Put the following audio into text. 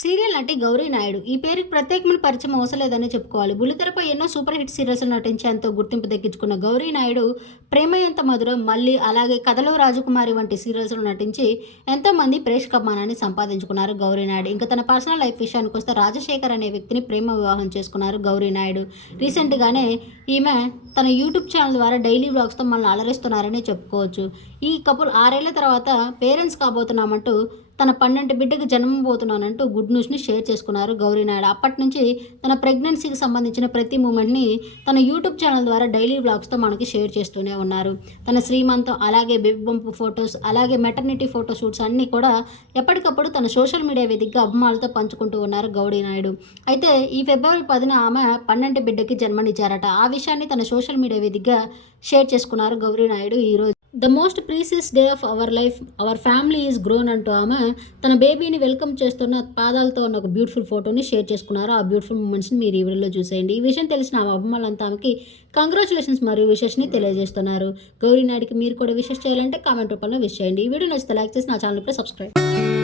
Serial నటి గౌరీ నాయుడు. ఈ పేరుకి ప్రత్యేకమైన పరిచయం అవసరలేదని చెప్పుకోవాలి. బుల్లితెరపై ఎన్నో సూపర్ హిట్ సీరియల్స్ నటించి ఎంతో గుర్తింపు దక్కించుకున్న గౌరీ నాయుడు ప్రేమ ఎంత మధురం మళ్ళీ అలాగే కథలో రాజకుమారి వంటి సీరియల్స్లో నటించి ఎంతోమంది ప్రేక్షకమానాన్ని సంపాదించుకున్నారు గౌరీ నాయుడు. ఇంకా తన పర్సనల్ లైఫ్ విషయానికి వస్తే రాజశేఖర్ అనే వ్యక్తిని ప్రేమ వివాహం చేసుకున్నారు గౌరీ నాయుడు. రీసెంట్గానే ఈమె తన యూట్యూబ్ ఛానల్ ద్వారా డైలీ వ్లాగ్స్తో మనల్ని అలరిస్తున్నారని చెప్పుకోవచ్చు. ఈ కపుల్ ఆరేళ్ళ తర్వాత పేరెంట్స్ కాబోతున్నామంటూ తన పన్నెండు బిడ్డకు జన్మబోతున్నానంటూ గుడ్ న్యూస్ని షేర్ చేసుకున్నారు గౌరీ నాయుడు. అప్పటి నుంచి తన ప్రెగ్నెన్సీకి సంబంధించిన ప్రతి మూమెంట్ని తన యూట్యూబ్ ఛానల్ ద్వారా డైలీ వ్లాగ్స్తో మనకి షేర్ చేస్తూనే ఉన్నారు. తన శ్రీమంతం అలాగే బేబీ బంపు ఫొటోస్ అలాగే మెటర్నిటీ ఫోటో షూట్స్ అన్నీ కూడా ఎప్పటికప్పుడు తన సోషల్ మీడియా వేదికగా అభిమానులతో పంచుకుంటూ ఉన్నారు గౌరీనాయుడు అయితే ఈ ఫిబ్రవరి పదిన ఆమె పన్నెండు బిడ్డకి జన్మనిచ్చారట. ఆ విషయాన్ని తన సోషల్ మీడియా వేదికగా షేర్ చేసుకున్నారు గౌరీనాయుడు ఈరోజు the most precious day of our life our family is grown అంటూ ఆమె తన బేబీని వెల్కమ్ చేస్తున్న పాదాలతో ఉన్న ఒక బ్యూటిఫుల్ ఫోటోని షేర్ చేసుకున్నారు. ఆ బ్యూటిఫుల్ మూమెంట్స్ని మీరు ఈ వీడియోలో చూసేయండి. ఈ విషయం తెలిసిన ఆమె అభిమానులంతా ఆమెకి కంగ్రాచులేషన్స్ మరియు విషెస్ని తెలియజేస్తున్నారు. గౌరీ నాయుడికి మీరు కూడా విషెస్ చేయాలంటే కామెంట్ రూపంలో విష్ చేయండి. ఈ వీడియో నచ్చితే లైక్ చేసి నా ఛానల్ సబ్స్క్రైబ్